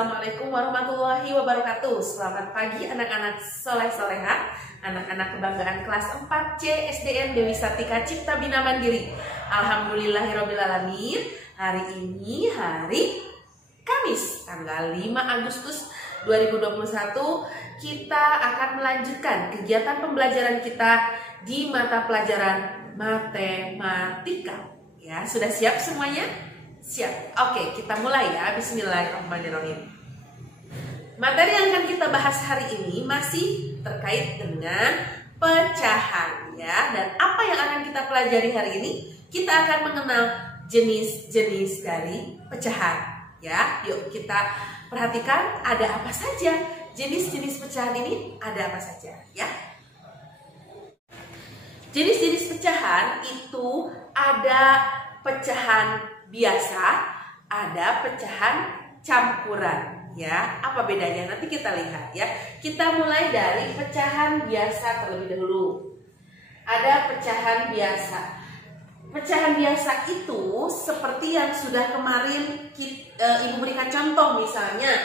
Assalamualaikum warahmatullahi wabarakatuh. Selamat pagi anak-anak soleh-soleha, anak-anak kebanggaan kelas 4C SDN Dewi Sartika Cipta Bina Mandiri. Alhamdulillahirobbilalamin. Hari ini hari Kamis, tanggal 5 Agustus 2021. Kita akan melanjutkan kegiatan pembelajaran kita di mata pelajaran matematika. Ya, sudah siap semuanya? Siap. Oke, kita mulai ya. Bismillahirrahmanirrahim. Materi yang akan kita bahas hari ini masih terkait dengan pecahan ya. Dan apa yang akan kita pelajari hari ini? Kita akan mengenal jenis-jenis dari pecahan ya. Yuk kita perhatikan ada apa saja jenis-jenis pecahan ini, ada apa saja ya. Jenis-jenis pecahan itu ada pecahan biasa, ada pecahan campuran ya. Apa bedanya? Nanti kita lihat ya. Kita mulai dari pecahan biasa terlebih dahulu. Ada pecahan biasa. Pecahan biasa itu seperti yang sudah kemarin Ibu berikan contoh, misalnya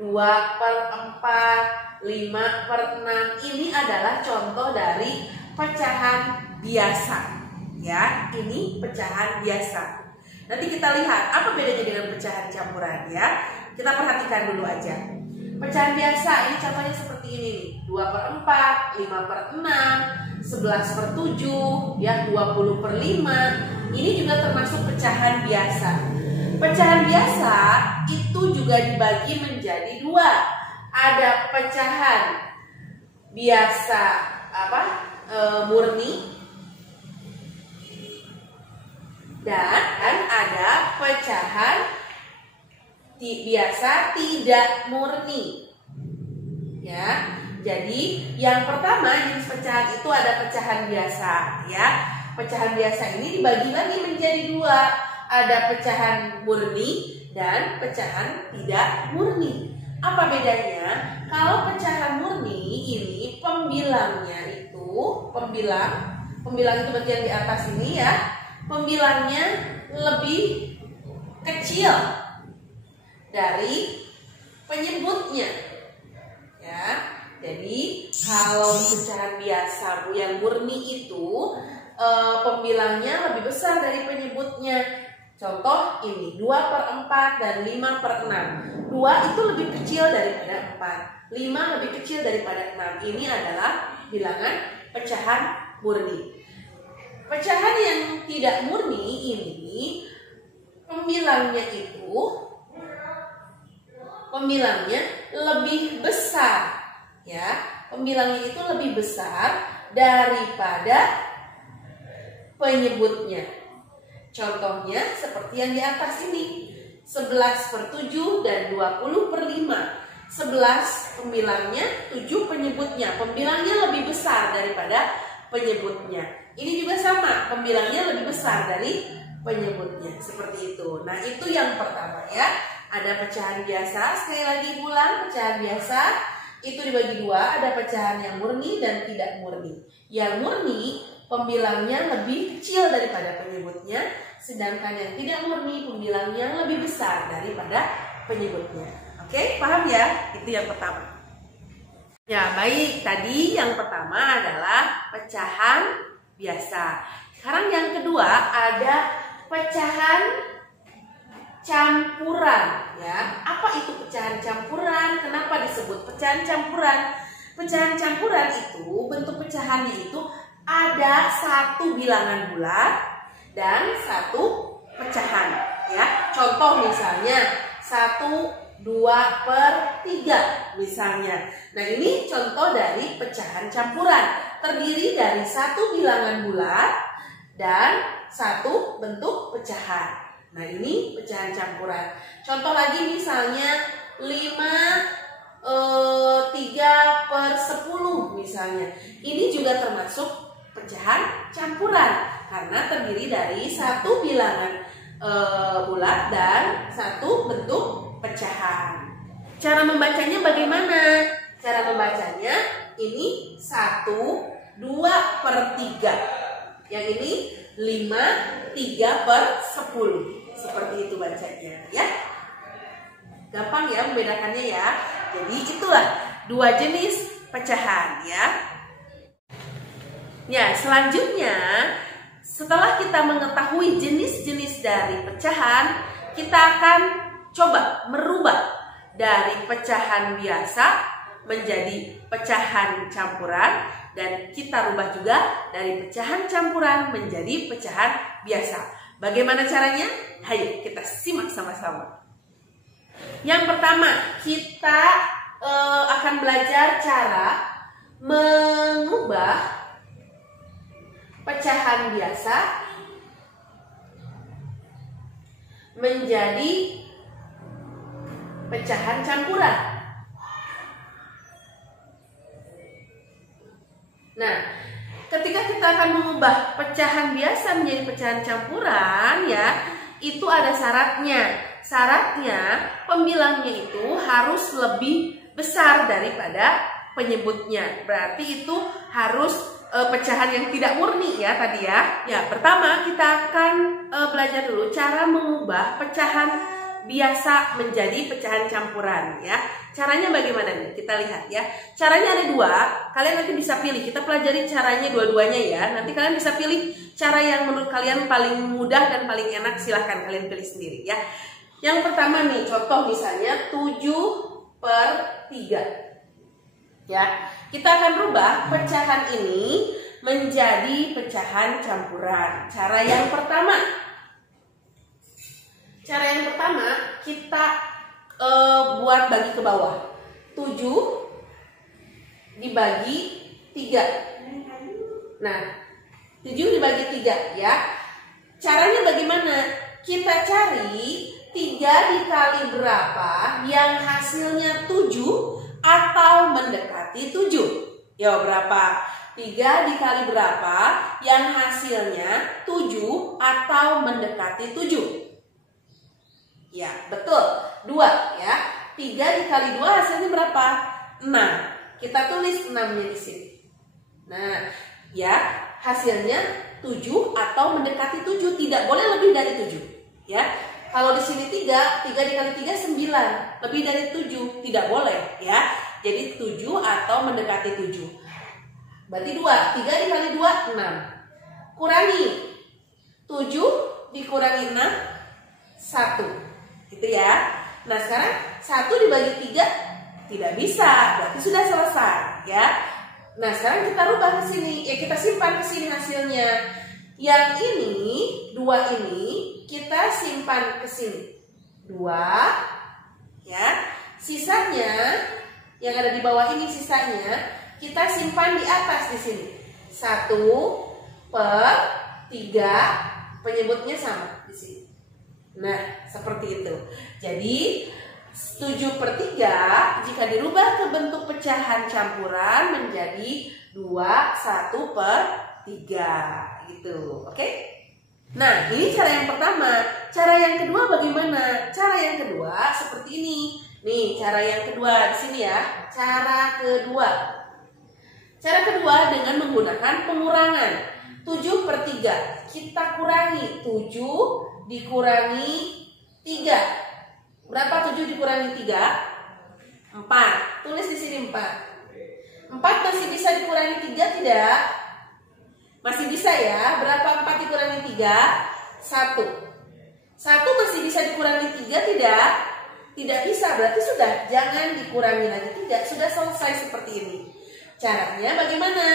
2/4, 5/6. Ini adalah contoh dari pecahan biasa ya. Ini pecahan biasa. Nanti kita lihat apa bedanya dengan pecahan campuran ya. Kita perhatikan dulu aja. Pecahan biasa ini contohnya seperti ini, 2/4, 5/6, 11/7, ya 20/5. Ini juga termasuk pecahan biasa. Pecahan biasa itu juga dibagi menjadi dua. Ada pecahan biasa murni, dan ada pecahan biasa tidak murni ya. Jadi yang pertama jenis pecahan itu ada pecahan biasa ya. Pecahan biasa ini dibagi lagi menjadi dua. Ada pecahan murni dan pecahan tidak murni. Apa bedanya? Kalau pecahan murni ini pembilangnya itu pembilang itu bagian di atas ini ya. Pembilangnya lebih kecil dari penyebutnya ya. Jadi kalau pecahan biasa yang murni itu pembilangnya lebih besar dari penyebutnya. Contoh ini 2/4 dan 5/6. 2 itu lebih kecil daripada 4, 5 lebih kecil daripada 6. Ini adalah bilangan pecahan murni. Pecahan yang tidak murni ini pembilangnya lebih besar ya. Pembilangnya itu lebih besar daripada penyebutnya. Contohnya seperti yang di atas ini, 11/7 dan 20/5. 11 pembilangnya, 7 penyebutnya. Pembilangnya lebih besar daripada penyebutnya. Ini juga sama, pembilangnya lebih besar dari penyebutnya. Seperti itu. Nah, itu yang pertama ya. Ada pecahan biasa, sekali lagi ulang, pecahan biasa itu dibagi dua. Ada pecahan yang murni dan tidak murni. Yang murni pembilangnya lebih kecil daripada penyebutnya, sedangkan yang tidak murni pembilangnya lebih besar daripada penyebutnya. Oke, paham ya? Itu yang pertama. Ya, baik. Tadi yang pertama adalah pecahan biasa. Sekarang yang kedua ada pecahan campuran ya. Apa itu pecahan campuran? Kenapa disebut pecahan campuran? Pecahan campuran itu bentuk pecahannya itu ada satu bilangan bulat dan satu pecahan ya. Contoh misalnya 1/2/3 misalnya. Nah, ini contoh dari pecahan campuran. Terdiri dari satu bilangan bulat dan satu bentuk pecahan. Nah, ini pecahan campuran. Contoh lagi misalnya 5/3/10 misalnya. Ini juga termasuk pecahan campuran karena terdiri dari satu bilangan bulat dan satu bentuk pecahan. Cara membacanya bagaimana? Cara membacanya ini 1/2/3. Yang ini 5/3/10. Seperti itu bacanya ya. Gampang ya membedakannya ya. Jadi itulah dua jenis pecahan ya. Ya, selanjutnya setelah kita mengetahui jenis-jenis dari pecahan, kita akan coba merubah dari pecahan biasa menjadi pecahan campuran, dan kita rubah juga dari pecahan campuran menjadi pecahan biasa. Bagaimana caranya? Ayo kita simak sama-sama. Yang pertama, kita akan belajar cara mengubah pecahan biasa menjadi pecahan campuran. Nah, ketika kita akan mengubah pecahan biasa menjadi pecahan campuran ya, itu ada syaratnya. Syaratnya pembilangnya itu harus lebih besar daripada penyebutnya. Berarti itu harus pecahan yang tidak murni ya tadi ya. Ya, pertama kita akan belajar dulu cara mengubah pecahan biasa menjadi pecahan campuran ya. Caranya bagaimana nih? Kita lihat ya. Caranya ada dua. Kalian nanti bisa pilih. Kita pelajari caranya dua-duanya ya. Nanti kalian bisa pilih cara yang menurut kalian paling mudah dan paling enak. Silahkan kalian pilih sendiri ya. Yang pertama nih, contoh misalnya 7/3 ya. Kita akan rubah pecahan ini menjadi pecahan campuran. Cara yang pertama kita buat bagi ke bawah. 7 dibagi 3. Nah, 7 dibagi 3 ya. Caranya bagaimana? Kita cari 3 dikali berapa yang hasilnya 7 atau mendekati 7. Ya, berapa? 3 dikali berapa yang hasilnya 7 atau mendekati 7? Ya, betul. 2 ya. 3 dikali 2 hasilnya berapa? 6. Kita tulis 6-nya di sini. Nah, ya, hasilnya 7 atau mendekati 7, tidak boleh lebih dari 7. Ya. Kalau di sini 3 dikali 3 9, lebih dari 7 tidak boleh ya. Jadi 7 atau mendekati 7. Berarti 2, 3 dikali 2 6. Kurangi 7 dikurangi 6 1. Gitu ya. Nah, sekarang 1 dibagi 3 tidak bisa, berarti sudah selesai ya. Nah, sekarang kita rubah ke sini. Ya, kita simpan ke sini hasilnya. Yang ini 2 ini kita simpan ke sini 2 ya. Sisanya yang ada di bawah ini, sisanya kita simpan di atas di sini 1/3, penyebutnya sama di sini. Nah, seperti itu. Jadi 7/3 jika dirubah ke bentuk pecahan campuran menjadi 2/1/3 gitu. Oke? Nah, ini cara yang pertama. Cara yang kedua bagaimana? Cara yang kedua seperti ini. Nih, cara yang kedua di sini ya. Cara kedua dengan menggunakan pengurangan. 7/3 kita kurangi 7 dikurangi 3. Berapa 7 dikurangi 3? 4. Tulis di sini 4. 4 masih bisa dikurangi 3 tidak? Masih bisa ya. Berapa 4 dikurangi 3? 1. 1 masih bisa dikurangi 3 tidak? Tidak bisa. Berarti sudah, jangan dikurangi lagi 3. Sudah selesai seperti ini. Caranya bagaimana?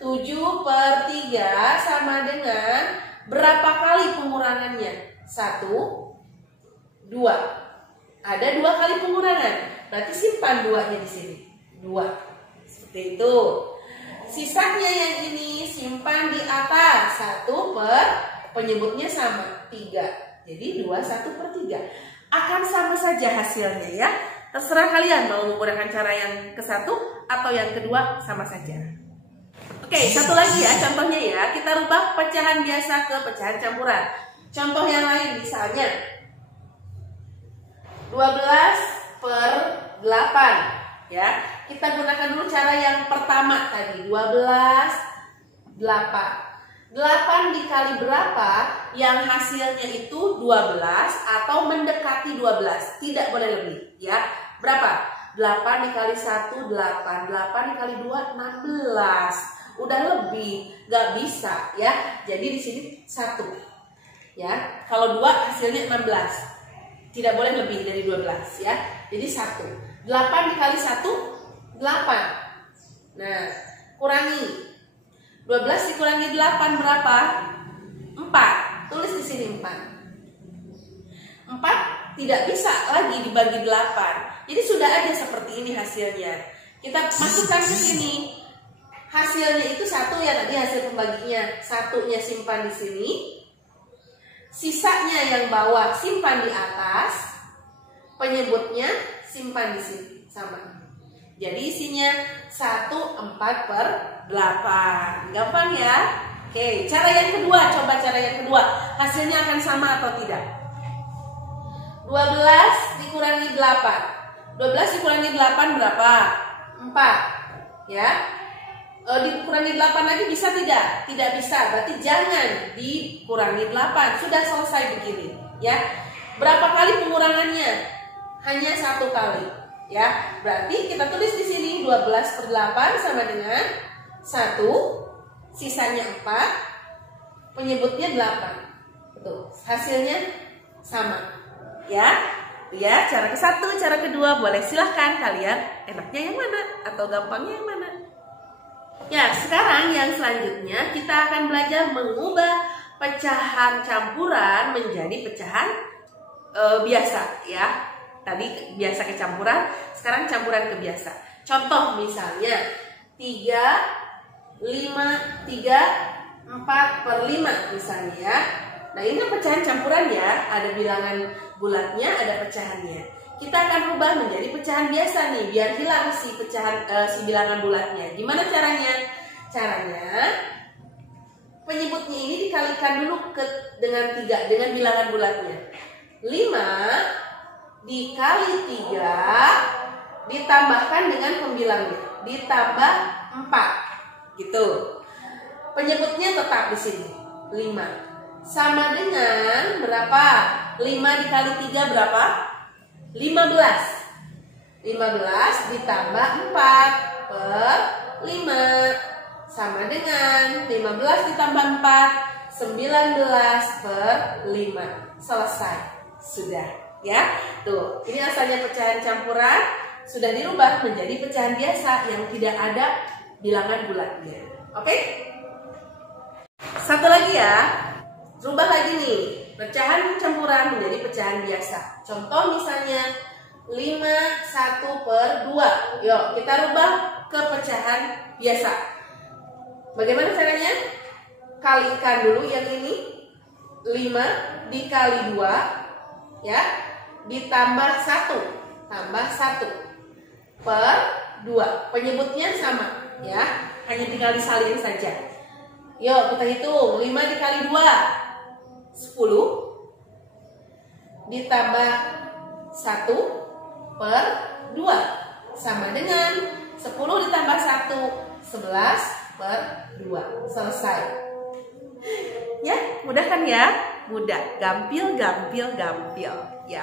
7/3 sama dengan berapa kali pengurangannya? 1, 2. Ada 2 kali pengurangan. Berarti simpan 2-nya di sini. 2. Seperti itu. Sisanya yang ini simpan di atas. 1 per penyebutnya sama 3. Jadi 2/1/3. Akan sama saja hasilnya ya. Terserah kalian mau menggunakan cara yang ke satu atau yang kedua, sama saja. Oke, satu lagi ya contohnya ya. Kita rubah pecahan biasa ke pecahan campuran. Contoh yang lain misalnya 12/8 ya. Kita gunakan dulu cara yang pertama tadi, 12/8. 8 dikali berapa yang hasilnya itu 12 atau mendekati 12. Tidak boleh lebih, ya. Berapa? 8 dikali 1, 8. 8 dikali 2, 16. Udah lebih, nggak bisa, ya. Jadi di sini 1. Ya. Kalau 2 hasilnya 16. Tidak boleh lebih dari 12, ya. Jadi 1. 8 dikali 1, 8. Nah, kurangi. 12 dikurangi 8 berapa? 4. Tulis di sini 4. 4 tidak bisa lagi dibagi 8. Jadi sudah ada seperti ini hasilnya. Kita masukkan ke sini. Hasilnya itu 1 ya, tadi hasil pembaginya. 1-nya simpan di sini. Sisanya yang bawah simpan di atas. Penyebutnya simpan di sini. Sama. Jadi isinya 1 4/8. Gampang ya? Oke, cara yang kedua, coba cara yang kedua. Hasilnya akan sama atau tidak? 12 dikurangi 8. 12 dikurangi 8 berapa? 4. Ya. Dikurangi 8 lagi bisa tidak? Tidak bisa. Berarti jangan dikurangi 8. Sudah selesai begini, ya. Berapa kali pengurangannya? Hanya 1 kali. Ya, berarti kita tulis di sini 12/8 sama dengan 1, sisanya 4, penyebutnya 8. Betul. Hasilnya sama. Ya. Ya, cara ke-1, cara kedua boleh silahkan kalian enaknya yang mana atau gampangnya yang mana. Ya, sekarang yang selanjutnya kita akan belajar mengubah pecahan campuran menjadi pecahan biasa, ya. Tadi biasa kecampuran, sekarang campuran ke biasa. Contoh misalnya 3, 5, 3, 4/5 misalnya ya. Nah ini kan pecahan campuran ya, ada bilangan bulatnya, ada pecahannya. Kita akan rubah menjadi pecahan biasa nih, biar hilang si pecahan si bilangan bulatnya. Gimana caranya? Caranya penyebutnya ini dikalikan dulu dengan 3, dengan bilangan bulatnya. 5 dikali 3 ditambahkan dengan pembilangnya, ditambah 4 gitu. Penyebutnya tetap di sini 5 sama dengan berapa? 5 dikali 3 berapa? 15. 15 ditambah 4/5 sama dengan 15 ditambah 4 19/5. Selesai. Sudah. Ya, tuh, ini asalnya pecahan campuran sudah dirubah menjadi pecahan biasa yang tidak ada bilangan bulatnya. Oke? Satu lagi ya, rubah lagi nih, pecahan campuran menjadi pecahan biasa. Contoh misalnya 5/1/2. Yuk, kita rubah ke pecahan biasa. Bagaimana caranya? Kalikan dulu yang ini. 5 dikali 2 ya, ditambah 1 tambah 1/2. Penyebutnya sama ya, hanya tinggal disalin saja. Yuk kita hitung. 5 dikali 2 10 ditambah 1/2 sama dengan 10 ditambah 1 11/2. Selesai. Ya, mudah kan ya? Mudah, gampil ya.